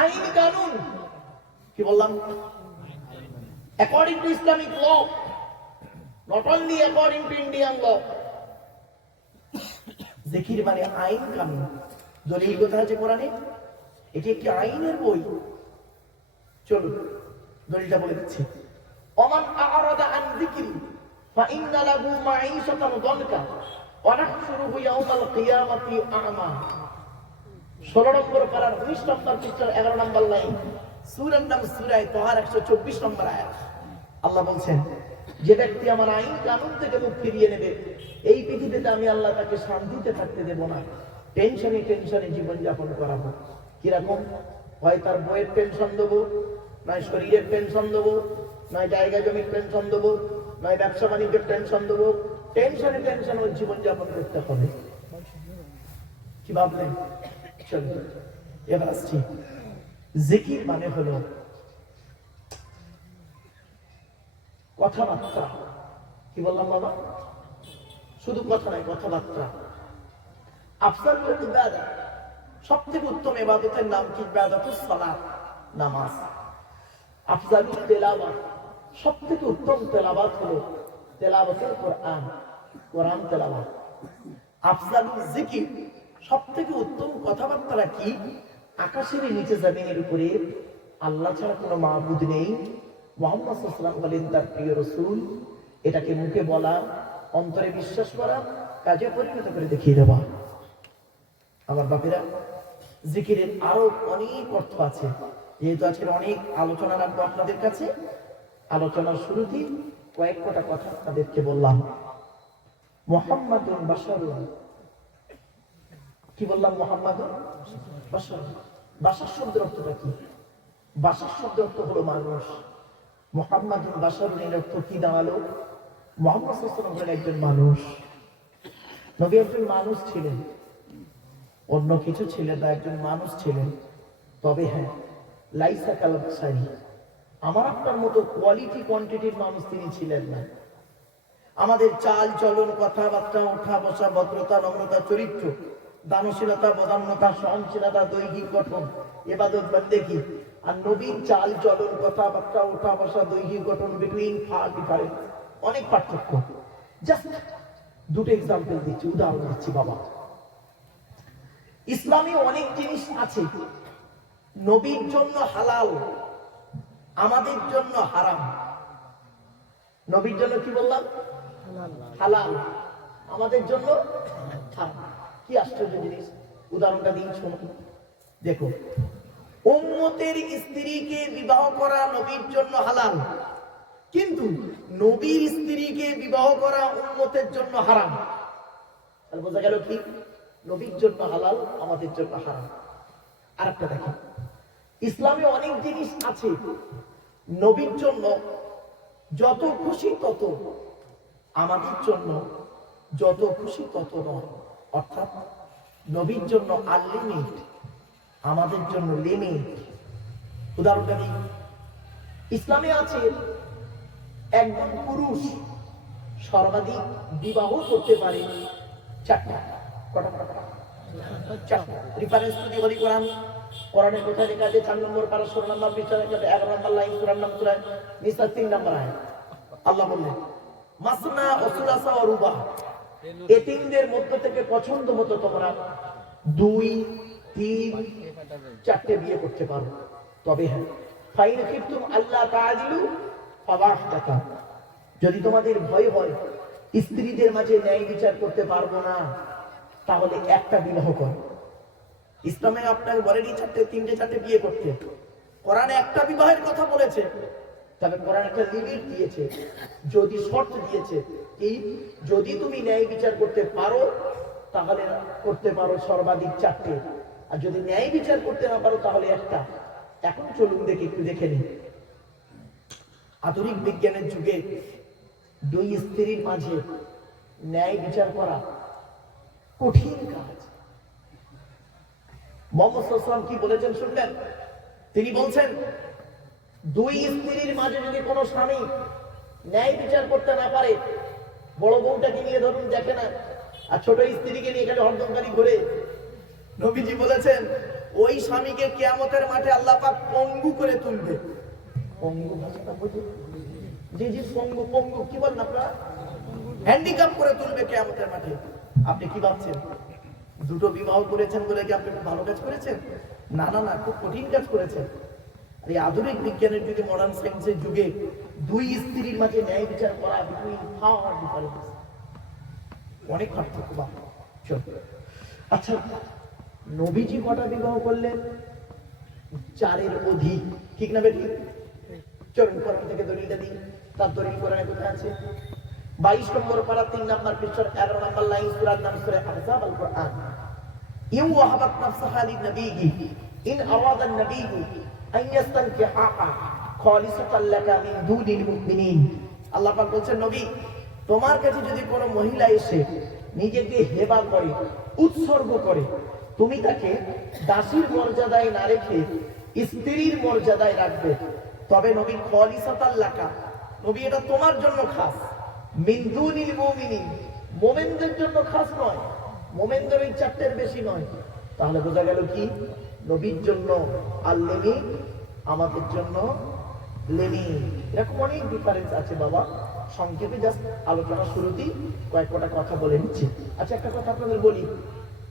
আইন কানুন, কি বললাম, according to Islamic law, not only according to Indian law. জিকির মানে আইন কানুন। দলিল কোথায় আছে কোরআনে? এটি একটি আইনের বই। চলুন দলিলটা বলে দিচ্ছি। ওমান আ'রাদা আন যিকরি ফাইন্না লাহু মাঈশাতান দানকা ওয়া নাহশুরুহু ইয়াওমাল কিয়ামাতি আ'মা। 16 নম্বর পারার 19 নম্বর পৃষ্ঠার 11 নম্বর লাইন, সূরার নাম সূরা তাহার 124 নম্বর আয়াত। আল্লাহ বলছেন, যে ব্যক্তি আমার আইন কানুন থেকে মুখ ফিরিয়ে নেবে, এই পৃথিবীতে আমি আল্লাহ তাকে শান্তিতে থাকতে দেব না, টেনশনে জীবন যাপন করাবো। কিরকম? হয় তার বইয়ের টেনশন দেবো, নয় শরীরের টেনশন দেবো, নয় জায়গা জমির টেনশন দেবো, নয় ব্যবসা বাণিজ্যের টেনশন দেবো। টেনশনে ওই জীবন যাপন করতে হবে। কি ভাবলেন? চলুন এবার আসছি। জিকির মানে হলো কথাবার্তা। কি বললাম বাবা? শুধু কথা নয়, কথাবার্তা। আফজালুল ইবাদা, সবথেকে উত্তম ইবাদতের নাম কি? ইবাদাতুস সালাত, নামাজ। আফজালুত তিলাওয়াত, সবথেকে উত্তম তেলাওয়াত হলো তেলাওয়াতুল কোরআন, কোরআন তেলাওয়াত। আফজালুল জিকির, সবথেকে উত্তম কথাবার্তা কি? আকাশের নিচে জমিনের উপরে আল্লাহ ছাড়া কোনো মাবুদ নেই, মুহাম্মদ সাল্লাল্লাহু আলাইহি ওয়াসাল্লাম বলেন তার প্রিয় রাসূল। এটাকে মুখে বলা, অন্তরে বিশ্বাস করা, কাজে পরিণত করে দেখিয়ে দেওয়া। আমার বাপেরা, জিকিরের আরো অনেক অর্থ আছে। যেহেতু আজকের অনেক আলোচনা রাখবো আপনাদের কাছে, আলোচনার শুরুতেই কয়েকটা কথা আপনাদেরকে বললাম। মুহাম্মাদুন বাশারুন, কি বললাম? মুহাম্মাদুন বাশারুন। বাশার শব্দের অর্থটা কি? বাশার শব্দের অর্থ হলো মানুষ। মুহাম্মাদুন বাশারুন এর অর্থ কি দাঁড়ালো? মুহাম্মদ সাল্লাল্লাহু আলাইহি ওয়াসাল্লাম একজন মানুষ। নবী একজন মানুষ ছিলেন, অন্য কিছু ছিলেন না, একজন মানুষ ছিলেন। তবে হ্যাঁ, লাইসা কাল বাশারি, আমার আপনার মতো কোয়ালিটি কোয়ান্টিটির মানুষ তিনি ছিলেন না। আমাদের চাল চলন, কথাবার্তা, ওঠা বসা, ভদ্রতা, নম্রতা, চরিত্র, দানশীলতা, বদান্যতা, সহনশীলতা, দৈহিক গঠন, ইবাদত বন্দেগী, আর নবীর চাল চলন, কথাবার্তা, ওঠা বসা, দৈহিক গঠন, বিটুইন ফার ডিফারেন্স, অনেক পার্থক্য। জাস্ট দুটো এক্সাম্পল দিচ্ছি, উদাহরণ দিচ্ছি বাবা। ইসলামে অনেক জিনিস আছে নবীর জন্য হালাল, আমাদের জন্য হারাম। নবীর জন্য কি বললাম? হালাল, আমাদের জন্য হারাম। কি আশ্চর্য জিনিস! উদাহরণটা দিন, শুনুন। দেখো, উম্মতের স্ত্রীকে বিবাহ করা নবীর জন্য হালাল, কিন্তু নবীর স্ত্রীকে বিবাহ করা উম্মতের জন্য হারাম। তাহলে বোঝা গেল কি? নবীর জন্য হালাল, আমাদের জন্য হারাম। আর একটা দেখেন, ইসলামে অনেক জিনিস আছে নবীর জন্য যত খুশি তত, আমাদের জন্য যত খুশি তত নয়। অর্থাৎ নবীর জন্য আনলিমিট, আমাদের জন্য লিমিট। উদাহরণটা দিই, ইসলামে আছে একজন পুরুষ সর্বাধিক বিবাহ করতে পারে 4টা। কটা? 4টা। রেফারেন্স যদি বলি কোরআন, কোরআনে কোথায় লেখা আছে? 4 নম্বর পারা 16 নম্বর পৃষ্ঠা, 11 নম্বর লাইন, সূরার নাম সূরা নিসা 3 নম্বর আয়াত। আল্লাহ বললেন, মাসনা ও সুলাসা ও রুবা, এই তিনদের মধ্য থেকে পছন্দ মতো তোমরা 2, 3, 4টে বিয়ে করতে পারো। তবে হ্যাঁ, ফাইন কিফতুম আল্লাহ তাআদিলু ফাওয়াহদাতা, যদি তোমাদের ভয় হয় স্ত্রীদের মাঝে ন্যায় বিচার করতে পারবো না, তাহলে একটা বিবাহ করো। ইসলামে আপনাকে বলেনি 3টে বিয়ে করতে, কোরআনে একটা বিবাহের কথা বলেছে। তবে কোরআন একটা লিমিট দিয়েছে, যদি শর্ত দিয়েছে কি, যদি তুমি ন্যায় বিচার করতে পারো তাহলে করতে পারো সর্বাধিক 4টে, আর যদি ন্যায় বিচার করতে না পারো তাহলে একটা। এখন চলুন একটু দেখে নিই, আধুনিক বিজ্ঞানের যুগে 2 স্ত্রীর মাঝে ন্যায় বিচার করা কঠিন কাজ। মুহাম্মদ সাল্লাল্লাহু আলাইহি ওয়াসাল্লাম কি বলেছেন শুনলেন? তিনি বলছেন, 2 স্ত্রীর মাঝে যদি কোনো স্বামী ন্যায় বিচার করতে না পারে, বড় বউটাকে নিয়ে ধরুন দেখে না, আর ছোট স্ত্রীকে নিয়ে এখানে হরদমকারী ঘুরে, নবীজি বলেছেন ওই স্বামীকে কিয়ামতের মাঠে আল্লাহ পাক পঙ্গু করে তুলবে। পঙ্গু ভাষাটা বুঝে? জি পঙ্গু, পঙ্গু কি বলেন আপনারা? হ্যান্ডিক্যাপ করে তুলবে কিয়ামতের মাঠে। আপনি কি ভাবছেন দুটো বিবাহ করেছেন বলে কি আপনি ভালো কাজ করেছেন? না না না, খুব কঠিন কাজ করেছেন। এই আধুনিক বিজ্ঞানের যুগে, মডার্ন সায়েন্সের যুগে দুই স্ত্রীর মাঝে ন্যায় বিচার করা অনেক পার্থক্য। আচ্ছা, নবীজি কটা বিবাহ করলেন? 4-এর অধিক, ঠিক না বেটি? চলুন কোরআন থেকে দলিলটা দিই। তার দলিল কোরআনে কোথায় আছে? 22 নম্বর পারা 3 নম্বর পৃষ্ঠার 11 নম্বর লাইন, সূরার নাম সূরা আহজাব, আল কোরআন। ইউ ওয়াহাবাত নাফসাহা লিন-নবিয়্যি ইন আরাদা আন-নবিয়্যু আন ইস্তানকিহাহা খালিসাতান লাকা মিন দুনিল মুমিনিন। আল্লাহ পাক বলেন, নবী, তোমার কাছে যদি কোনো মহিলা এসে নিজেকে হেবা করে, উৎসর্গ করে, তুমি তাকে দাসীর মর্যাদায় না রেখে স্ত্রীর মর্যাদায় রাখবে। তবে নবী খালিসাতান লাকা, নবী এটা তোমার জন্য খাস, মিন দুনিল মুমিনিন, মুমিনদের জন্য খাস নয়, মুমিনদের ওই 4টের বেশি নয়। তাহলে বোঝা গেল কি? নবীর জন্য আল্লেমি, আমাদের জন্য লেমি। এরকম অনেক ডিফারেন্স আছে বাবা। সংক্ষেপে জাস্ট আলোচনা শুরুতেই কয়েকটা কথা বলে নিচ্ছি। আচ্ছা, একটা কথা আপনাদের বলি,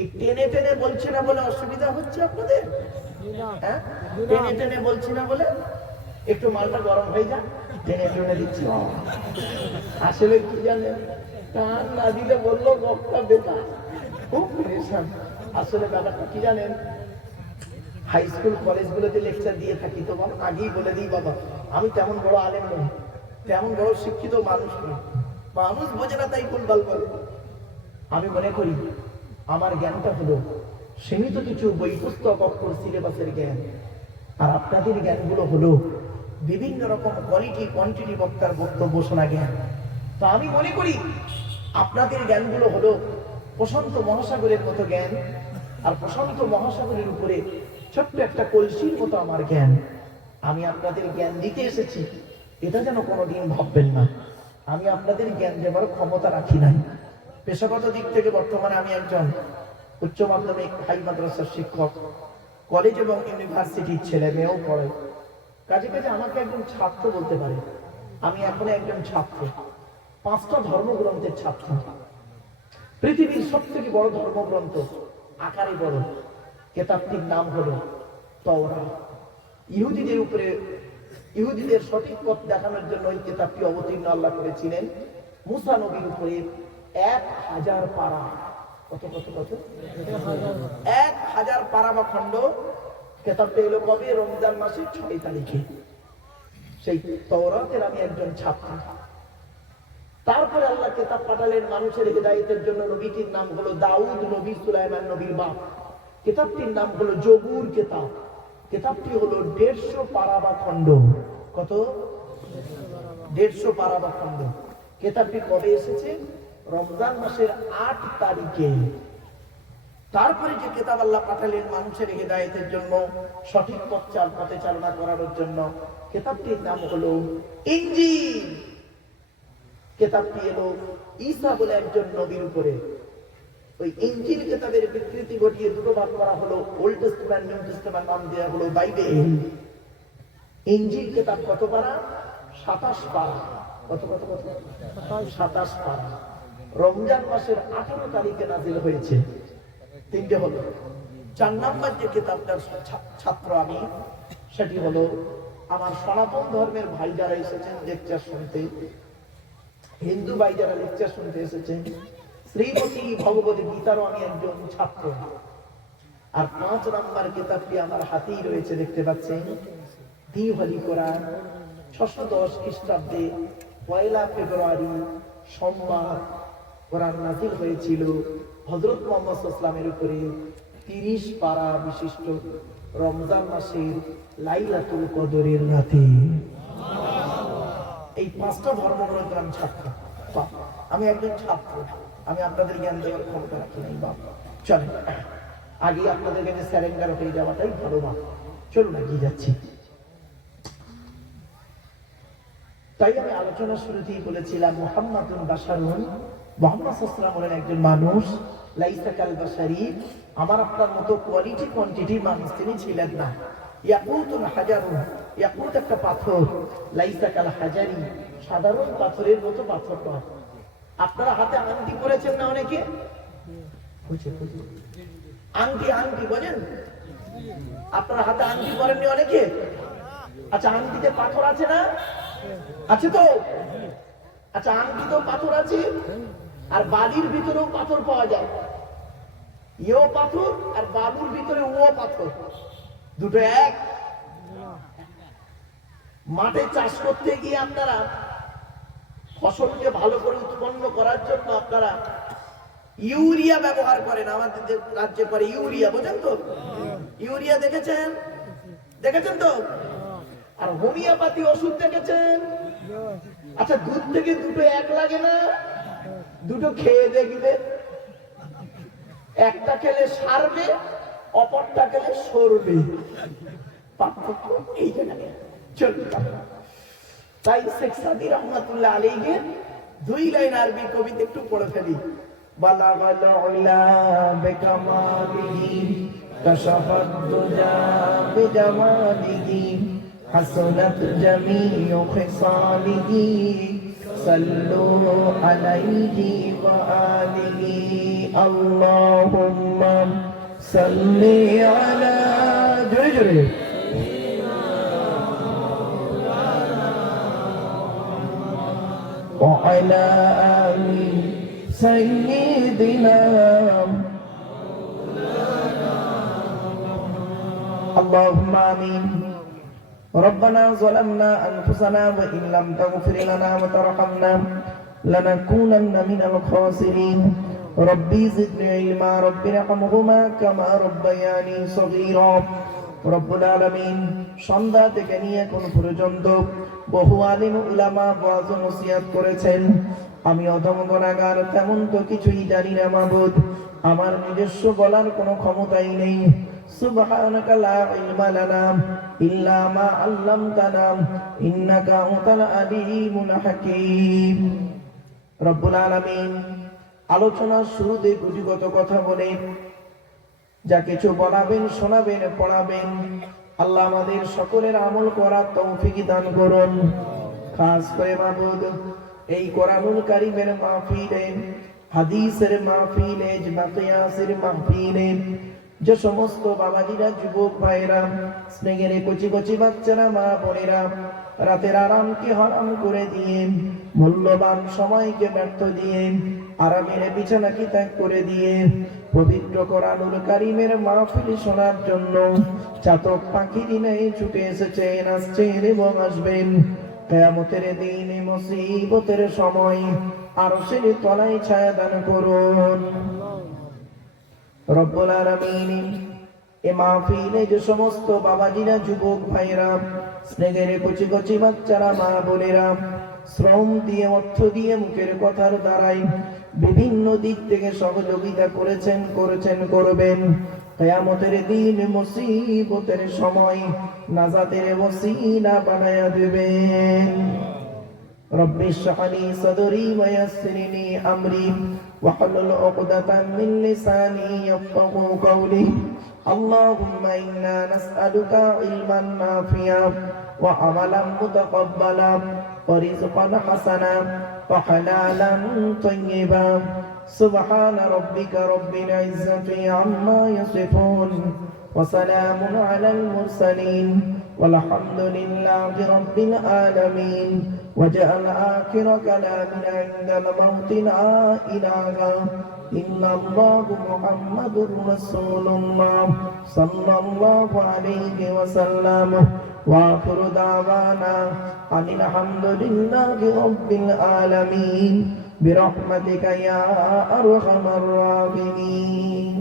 এই টেনে টেনে বলছি না বলে অসুবিধা হচ্ছে আপনাদের? হ্যাঁ, টেনে টেনে বলছি না বলে একটু মালটা গরম হয়ে যায়, টেনে টেনে দিচ্ছি। আসলে কি জানেন, টান না দিলে বললো বক্তা বেকার, খুব পরেশান। আসলে ব্যাপারটা কি জানেন, হাই স্কুল কলেজগুলোতে লেকচার দিয়ে থাকি তো বাবা, আগেই বলে দিই বাবা, আমি তেমন বড় আলেম নই, তেমন বড় শিক্ষিত মানুষ নই, মানুষ বোঝে না তাই ভুলভাল বলে। আমি মনে করি আমার জ্ঞানটা হলো সীমিত কিছু বই পুস্তক অক্ষর সিলেবাসের জ্ঞান, আর আপনাদের জ্ঞানগুলো হলো বিভিন্ন রকম কোয়ালিটি কোয়ান্টিটি বক্তার বক্তব্য শোনা জ্ঞান। তো আমি মনে করি আপনাদের জ্ঞানগুলো হলো প্রশান্ত মহাসাগরের মতো জ্ঞান, আর প্রশান্ত মহাসাগরের উপরে ছোট্ট একটা কলসির মতো আমার জ্ঞান। আমি আপনাদের জ্ঞান দিতে এসেছি, এটা যেন কোনোদিন ভাববেন না আমি আপনাদের জ্ঞান দেবার ক্ষমতা রাখি নাই। পেশাগত দিক থেকে বর্তমানে আমি একজন উচ্চ মাধ্যমিক হাই মাদ্রাসার শিক্ষক, কলেজ এবং ইউনিভার্সিটির ছেলে মেয়েও পড়ে। কাজে কাজে আমাকে একজন ছাত্র বলতে পারে। আমি এখন একজন ছাত্র, 5টা ধর্মগ্রন্থের ছাত্র। পৃথিবীর সবথেকে বড় ধর্মগ্রন্থ, আকারে বড়, কেতাবটির নাম হলো তাওরাত। ইহুদিদের উপরে, ইহুদিদের সঠিক পথ দেখানোর জন্য এই কেতাবটি অবতীর্ণ আল্লাহ করেছিলেন মুসা নবীর উপরে 1000 পারা। কত কত কত? 1000 পারা বা খণ্ড। কেতাবটা এলো কবে? রমজান মাসের 6 তারিখে। সেই তাওরাতের আমি একজন ছাত্র। তারপরে আল্লাহ কেতাব পাঠালেন মানুষের হেদায়েতের জন্য। নবীটির নাম হলো দাউদ নবী, সুলাইমান নবীর বাপ। কেতাবটির নাম হলো জবুর কেতাব। কেতাবটি হলো 150 পারা বা খণ্ড। কত? 150 পারা বা খণ্ড। কেতাবটি কবে এসেছে? রমজান মাসের 8 তারিখে। তারপরে যে কেতাব আল্লাহ পাঠালেন মানুষের হেদায়েতের জন্য, সঠিক পথে চালনা করার জন্য, কেতাবটির নাম হলো ইনজিল। কেতাবটি এলো ঈসা বলে একজন নবীর উপরে। ওই ইনজিল কেতাবের বিকৃতি ঘটিয়ে দুটো ভাগ করা হলো, ওল্ড টেস্টামেন্ট, নিউ টেস্টামেন্ট নাম দেওয়া হলো বাইবেল। ইনজিল কেতাব কত পারা? 27 পারা। কত কত কত? 27 পারা। রমজান মাসের 18 তারিখে নাজিল হয়েছে। 3টে হলো। 4 নম্বর যে কেতাবটার ছাত্র আমি, সেটি হলো আমার সনাতন ধর্মের ভাই যারা এসেছেন লেকচার শুনতে, হিন্দু ভাই যারা লেকচার শুনতে এসেছেন, শ্রীমতী ভগবত গীতারও আমি একজন ছাত্র। আর 5 নম্বর কিতাবটি আমার হাতেই রয়েছে, দেখতে পাচ্ছেন, দিওয়ালি কোরআন। 610 খ্রিস্টাব্দে 1 ফেব্রুয়ারি সোমবার কোরআন নাযিল হয়েছিল হযরত মুহাম্মদ সাল্লাল্লাহু আলাইহি ওয়াসাল্লামের উপরে 30 পারা বিশিষ্ট রমজান মাসের লাইলাতুল কদরের রাতে। এই 5টা ধর্মগ্রন্থ আমি ছাত্র। আমি একজন ছাত্র, আমি আপনাদের জ্ঞান দেওয়ার ক্ষমতা রাখি নাই বাবা। চলেন আগে আপনাদের কাছে স্যারেন্ডার হয়ে যাওয়াটাই ভালো বাবা। চলুন এগিয়ে যাচ্ছি। তাই আমি আলোচনা শুরুতেই বলেছিলাম মুহাম্মাদুন বাশারুন, মুহাম্মদ সাল্লাল্লাহু আলাইহি ওয়াসাল্লাম হলেন একজন মানুষ। লাইসা কাল বাশারি, আমার আপনার মতো কোয়ালিটি কোয়ান্টিটির মানুষ তিনি ছিলেন না। ইয়াকুতুন হাজারুন, ইয়াকুত একটা পাথর, লাইসা কাল হাজারি, সাধারণ পাথরের মতো পাথর নয়। আপনারা হাতে আংটি পরেছেন না অনেকে? আংটি আংটি বোঝেন? আপনারা হাতে আংটি পরেননি অনেকে? আচ্ছা, আংটিতে পাথর আছে না? আছে তো? আচ্ছা, আংটিতেও পাথর আছে, আর বালির ভিতরেও পাথর পাওয়া যায়। ইও পাথর আর বালুর ভিতরে ও পাথর, দুটো এক। মাঠে চাষ করতে গিয়ে আপনারা ফসলকে ভালো করে উৎপন্ন করার জন্য আপনারা ইউরিয়া ব্যবহার করেন। আমাদের রাজ্যে করে ইউরিয়া, বোঝেন তো? ইউরিয়া দেখেছেন? দেখেছেন তো? আর হোমিওপ্যাথি ওষুধ দেখেছেন? আচ্ছা, দুধ থেকে দুটো এক লাগে না? দুটো খেয়ে দেখবে, একটা খেলে সারবে, অপরটা খেলে সরবে। পার্থক্য এই জায়গায়। তাই শেখ সাদী রহমাতুল্লাহ আলাইহি দুই লাইন আরবি কবিতা একটু পড়ে ফেলি। বালাগাল উলা বিকামালিহি কাশাফাত দুজা বিজামালিহি হাসানাত জামিউ খিসালিহি সাল্লু আলাইহি ওয়া আলিহি আল্লাহুম্মা সাল্লি আলা, জোরে জোরে, وعلى آل سيدنا اللهم آمين. ربنا ظلمنا أنفسنا وإن لم تغفر لنا وترحمنا لنكونن من الخاسرين. ربي زدني علما رب ارحمهما كما ربياني صغيرا. রব্বুল আলামিন সন্ধ্যা থেকে নিয়ে কোন পর্যন্ত বহু আলিম উলামা ওয়াজ ও নসিহত করেছেন। আমি অধম গুনাহগার, তেমন তো কিছুই জানি না মাবুদ। আমার নিজস্ব বলার কোনো ক্ষমতাই নেই। সুবহানাকা লা ইলমা লানা ইল্লা মা আল্লামতানা ইন্নাকা আনতাল আলিমুল হাকীম। রব্বুল আলামিন আলোচনার শুরুতে গুটিগত কথা বলে যা কিছু বলাবেন, শোনাবেন, পড়াবেন, আল্লাহ আমাদের সকলের আমল করার তৌফিক দান করুন। খাস করে মাবুদ, এই কোরআনুল কারীমের মাহফিলে, হাদিসের মাহফিলে, কিয়াসের মাহফিলে যে সমস্ত বাবাজিরা, যুবক ভাইরা, স্নেহের কচি কচি বাচ্চারা, মা বোনেরা রাতের আরামকে হারাম করে দিয়ে, মূল্যবান সময়কে ব্যর্থ দিয়ে, আরামের বিছানাকে ত্যাগ করে দিয়ে পবিত্র কোরআনুল কারীমের মাহফিল শোনার জন্য চাতক পাখি দিনে ছুটে এসেছেন, আসছেন এবং আসবেন। কিয়ামতের দিন, মুসিবতের সময় আরশের তলায় ছায়া দান করুন রব্বুল আলামিন। এ মাহফিলে যে সমস্ত বাবাজিরা, যুবক ভাইরা, স্নেহের কচি কচি বাচ্চারা, মা বোনেরা শ্রম দিয়ে, অর্থ দিয়ে, মুখের কথার দ্বারাই বিভিন্ন দিক থেকে সহযোগিতা করেছেন, করবেন, কিয়ামতের দিন, মুসিবতের সময় নাজাতের ওসিলা বানায়া দিবেন। রব্বি ইশরাহ লি সাদরি ওয়া ইয়াসসির লি আমরি ওয়াহলুল উকদাতাম মিন লিসানি ইয়াফকাহু কওলি। আল্লাহুম্মা ইন্না নাসআলুকা ইলমান নাফিয়া ওয়া আমালান মুতাকাব্বালা ওয়া রিজকান হাসানা ওয়া হালালান তাইয়্যিবা। সুবহানা রাব্বিকা রাব্বিল ইজ্জাতি আম্মা ইয়াসিফুন ওয়া সালামুন আলাল মুরসালিন ওয়ালহামদুলিল্লাহি রাব্বিল আলামিন। وجعل آخر كلامنا عند الموت لا إله إلا الله محمد رسول الله صلى الله عليه وسلم وآخر دعوانا أن الحمد لله رب العالمين برحمتك يا أرحم الراحمين.